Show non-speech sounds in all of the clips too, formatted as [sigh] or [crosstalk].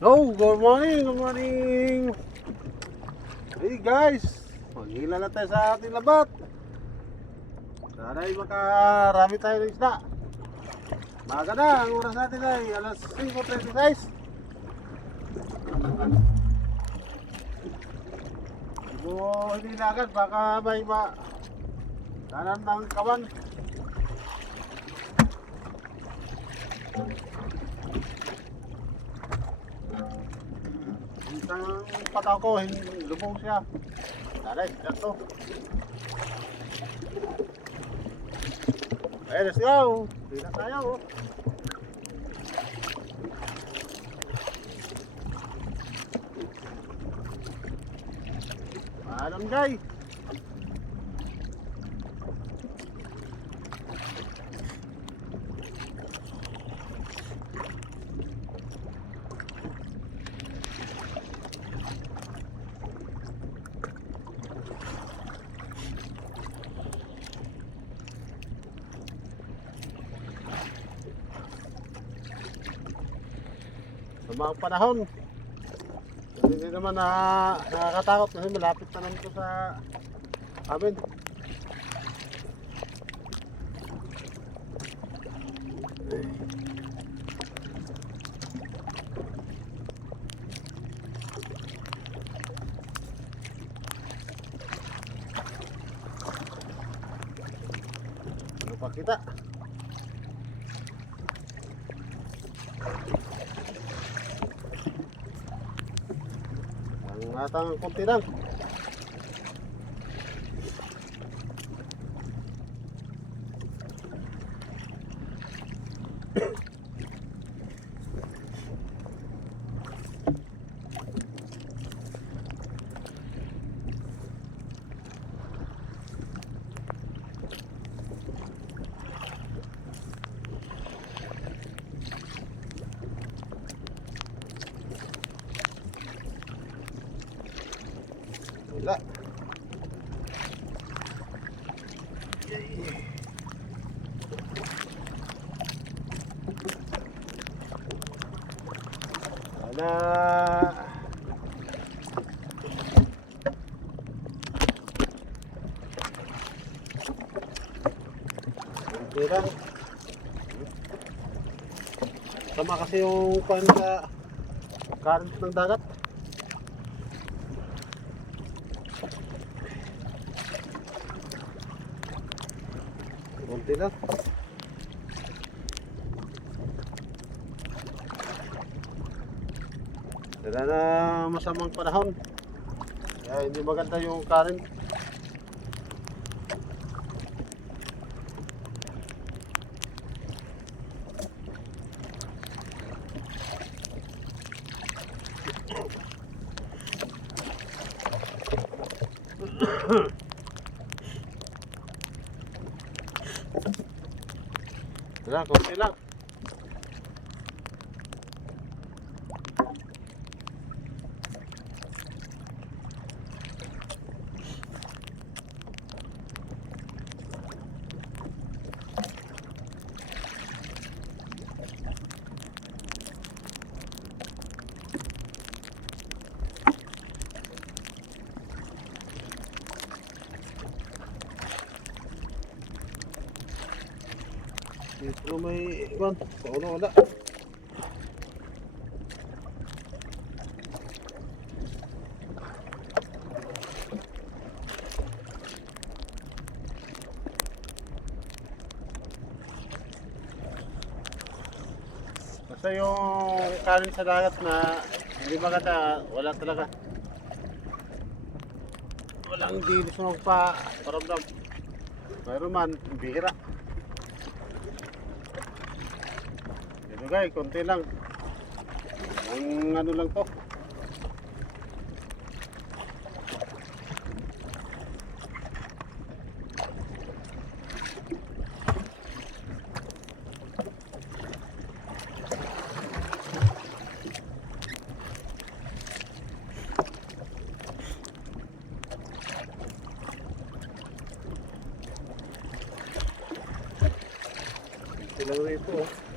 Oh, good morning, good morning. Hey guys, maghila na tayo sa ating labat. Sana ay makarami tayo ng isda. Maga na, ang oras natin ay alas 5.36. Kung hindi na agad, baka may ma... Kanan ng kawan. Isang pataw ko, lubong siya. Taray, ito. Eh, let's go! Hindi na tayo. oh. Paalam, Jay. Mga panahon, hindi naman na nakakatakot kasi malapit na naman ito sa amin. Ano pa kita? Ang atang konti lang. Wala. Wala. Kunti lang. Sama kasi yung pan sa current ng dagat. Kunti lang. Wala na masamang panahon. Kaya hindi maganda yung current. Dito may iwan. Sa ulo wala. Basta yung kanin sa dagat na hindi maganda, wala talaga. Walang dilis na pa paramdam. Mayroon man, bihira. Ito guys, konti lang. Ang ano lang to. Ito lang rito oh.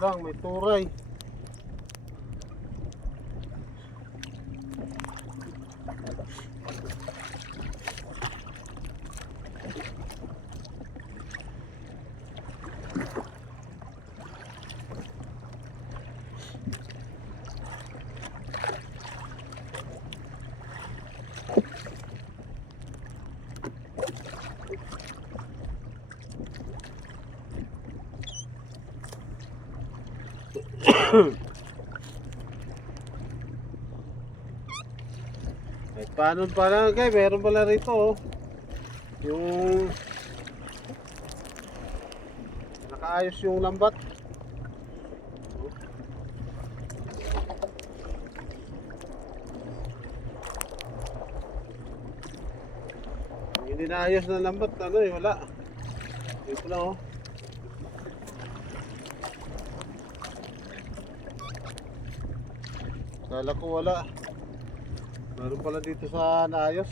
Lang, may turay. Eh, paano pala guys, meron pala rito oh. Yung nakaayos yung lambat. Hindi naayos na lambat, ano eh, wala. Ito lang oh. Kala ko wala. Meron pala dito sa naayos.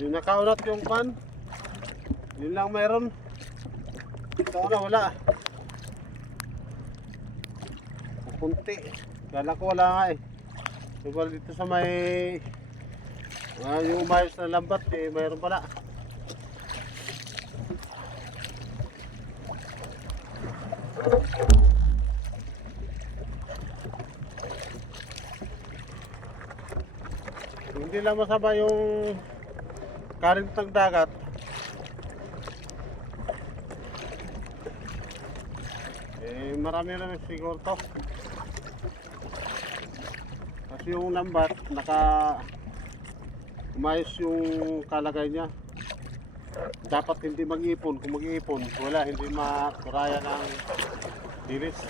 Yung nakaunat yung pan. Yun lang meron. Ito na wala. Kunti. Kala ko wala nga eh. Diba dito sa may ah, yung umayos na lambat eh, mayroon pala. Hindi lang masama yung current ng dagat. Eh, marami na siguro to. Kasi yung lambat, naka umayos yung kalagay niya. Dapat hindi mag-ipon. Kung mag-ipon, wala, hindi maturaya ng dilis.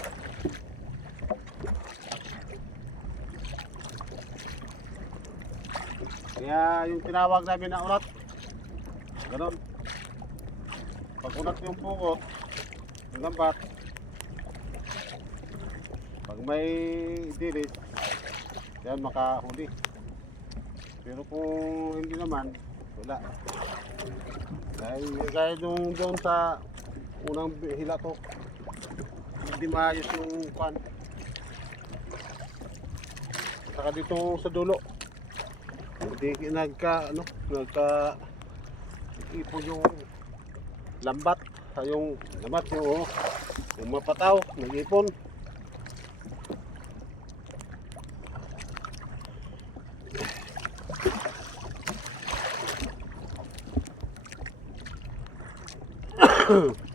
Kaya yung tinawag namin na ulat, ganon. Pag ulat yung pugot, yung lambat, pag may dilis, yan makahuli. Pero kung hindi naman, wala. Dahil gaya nung doon sa unang hila to, hindi maayos yung kwan. Saka dito sa dulo, hindi nagka ano, nagka ipon yung lambat, yung lambat yung, oh, yung mapataw, nag-ipon. O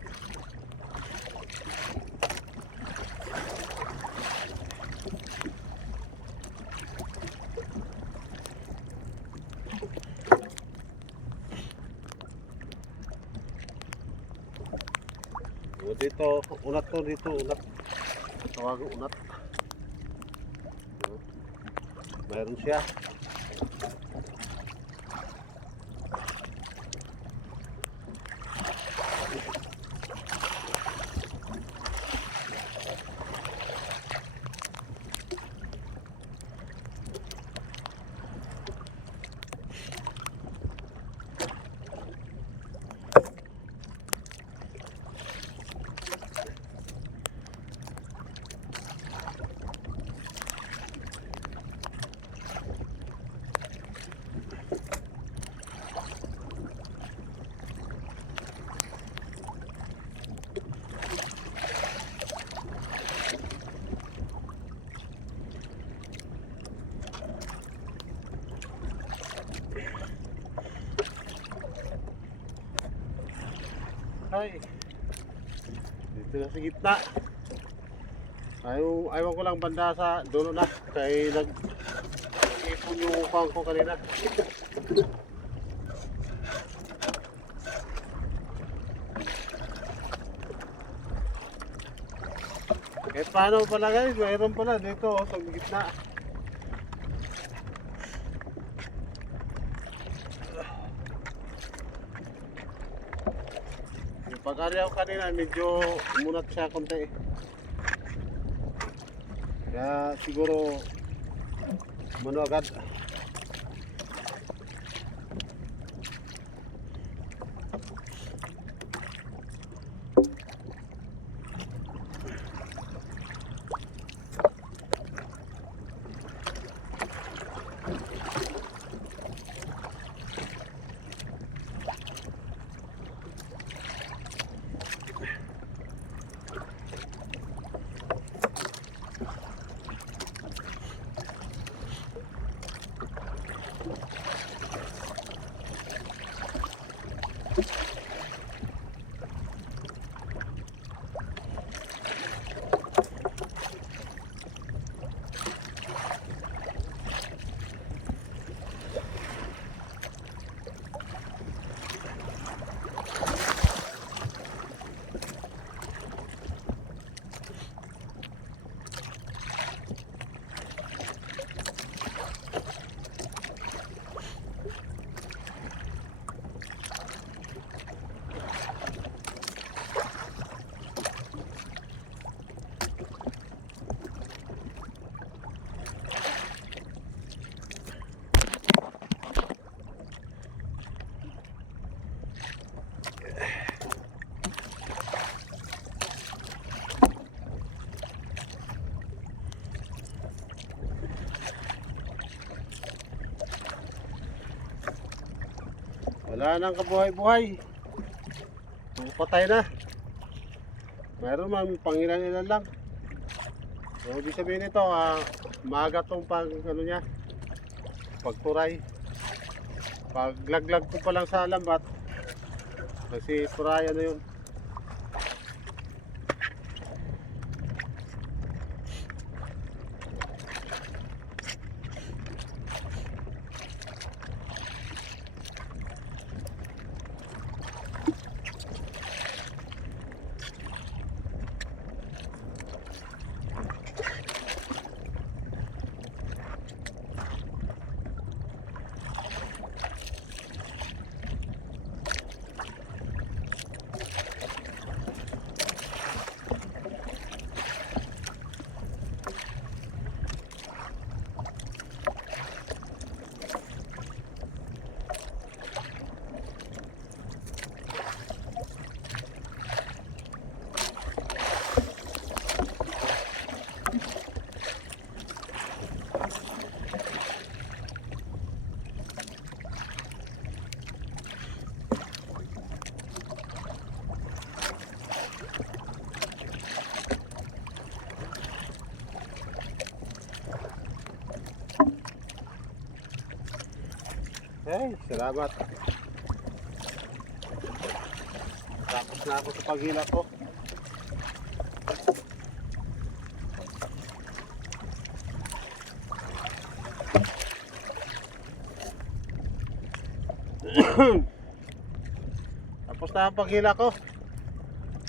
dito, unat to dito, unat. Tawag unat. Mayroon siya. Ay. Dito na sa gitna. Ayaw, ayaw ko lang banda sa dulo na. Kaya nag... Ipon yung pang ko kanina. Eh paano pala guys? Mayroon pala dito oh, sa gitna. Pag-ari ako kanina, medyo umunat siya konti. Kaya siguro mano agad. Wala nang kabuhay-buhay. Patay na. Meron man, pangilan-ilan lang. So, ibig sabihin nito, ah, maaga tong pag, ano niya, pagturay. Paglaglag ko pa lang sa lambat, kasi turay ano yun. Hey, salamat. Tapos na ako sa paghila ko. [coughs] Tapos na ang paghila ko.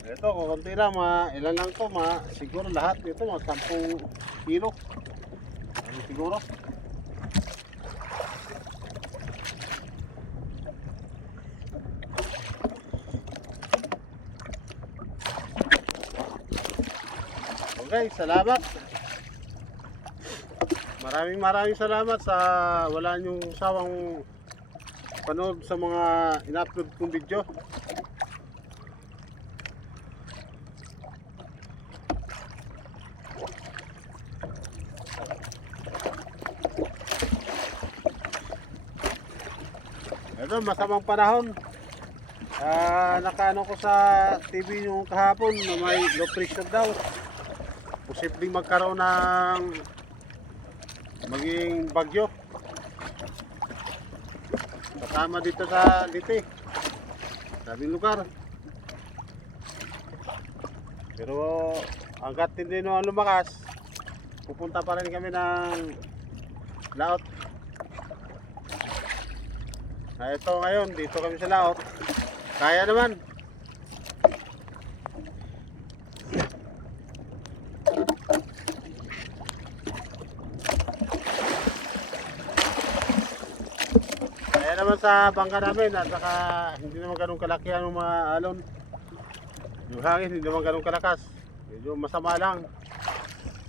Ito, kukunti lang, ma, ilan lang to, ma, siguro lahat nito, mga 10 kilo. Ano siguro? Okay, salamat. Maraming maraming salamat sa wala niyong sawang panood sa mga in-upload kong video. Ito, masamang panahon. Ah, nakaano ko sa TV yung kahapon na may low pressure daw posibleng magkaroon ng maging bagyo kasama dito sa Liti sabi lugar pero hanggat hindi naman lumakas, pupunta pa rin kami ng laot. Na ito ngayon, dito kami sa laot. Kaya naman. Kaya naman sa bangka namin at saka hindi naman ganun kalaki ang mga alon. Yung hangin hindi naman ganun kalakas. Medyo masama lang.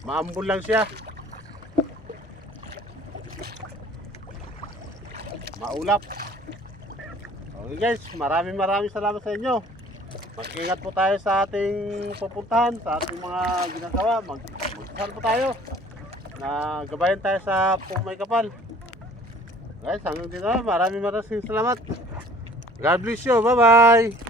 Maambon lang siya. Maulap. Okay guys, maraming maraming salamat sa inyo. Mag-ingat po tayo sa ating pupuntahan, sa ating mga ginagawa. Mag magdasal po tayo na gabayan tayo sa pumay kapal. Guys, hanggang dito. Maraming maraming salamat. God bless you. Bye-bye.